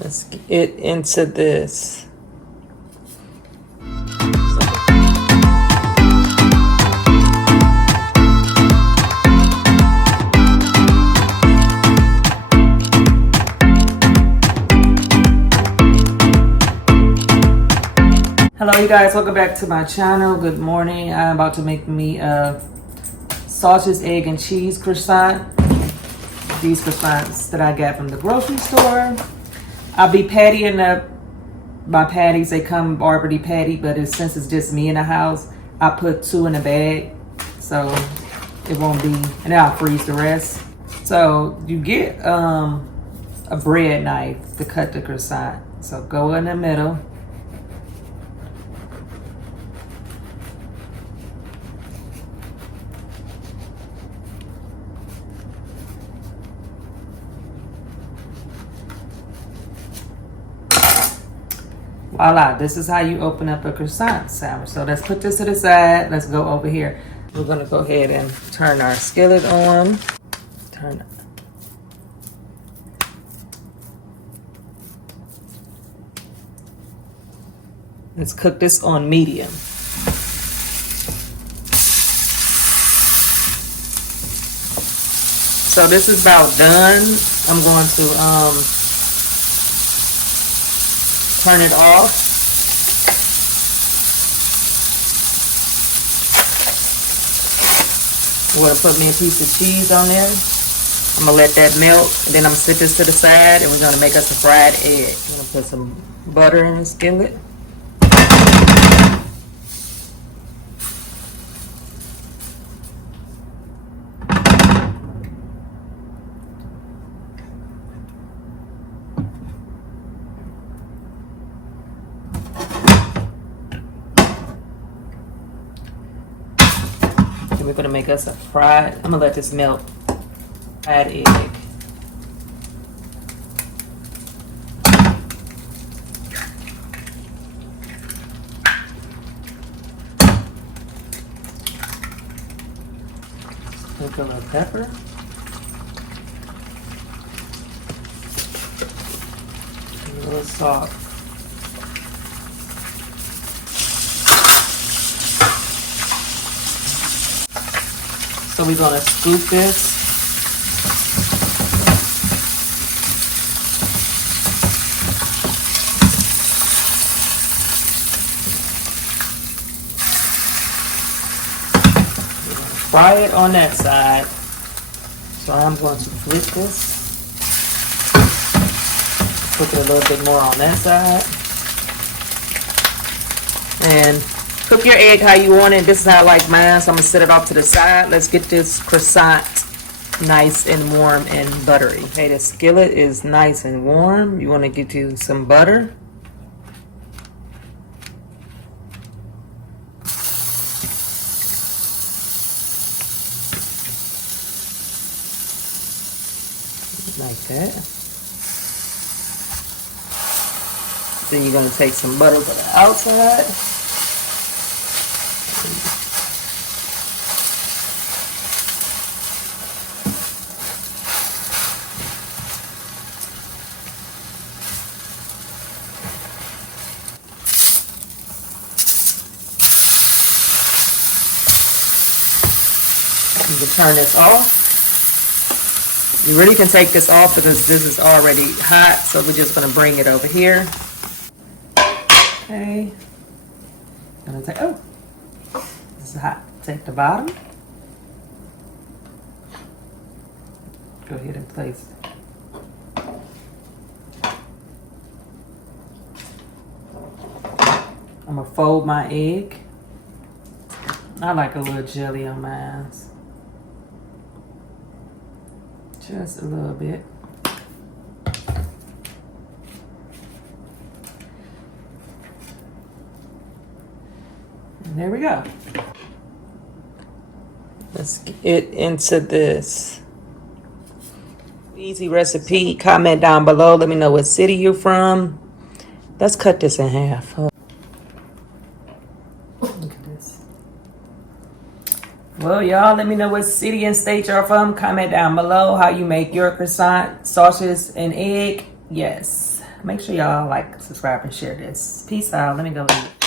Let's get into this. Hello you guys, welcome back to my channel. Good morning. I'm about to make me a sausage, egg, and cheese croissant. These croissants that I got from the grocery store. I'll be pattying up my patties. They come already patty, but since it's just me in the house, I put 2 in a bag, so it won't be, and then I'll freeze the rest. So you get a bread knife to cut the croissant. So go in the middle. Voila, this is how you open up a croissant sandwich. So let's put this to the side. Let's go over here. We're gonna go ahead and turn our skillet on. Let's cook this on medium. So this is about done. I'm going to turn it off. I'm gonna put me a piece of cheese on there. I'm gonna let that melt, and then I'm gonna set this to the side, and we're gonna make us a fried egg. I'm gonna put some butter in the skillet. We're gonna make us a fried, I'm gonna let this melt, fried egg. Put a little pepper. A little salt. So we're gonna scoop this. We're gonna fry it on that side. So I'm going to flip this. Cook it a little bit more on that side. And cook your egg how you want it. This is how I like mine, so I'm gonna set it off to the side. Let's get this croissant nice and warm and buttery. Okay, the skillet is nice and warm. You wanna get you some butter. Like that. Then you're gonna take some butter to the outside. You can turn this off. You really can take this off because this is already hot, so we're just gonna bring it over here. Okay. Gonna take, oh, this is hot. Take the bottom. Go ahead and place it. I'm gonna fold my egg. I like a little jelly on mine. Just a little bit. And there we go. Let's get into this. Easy recipe. Comment down below. Let me know what city you're from. Let's cut this in half. Look at this. Well, y'all, let me know what city and state you're from. Comment down below how you make your croissant, sausage, and egg. Yes. Make sure y'all like, subscribe, and share this. Peace out. Let me go eat.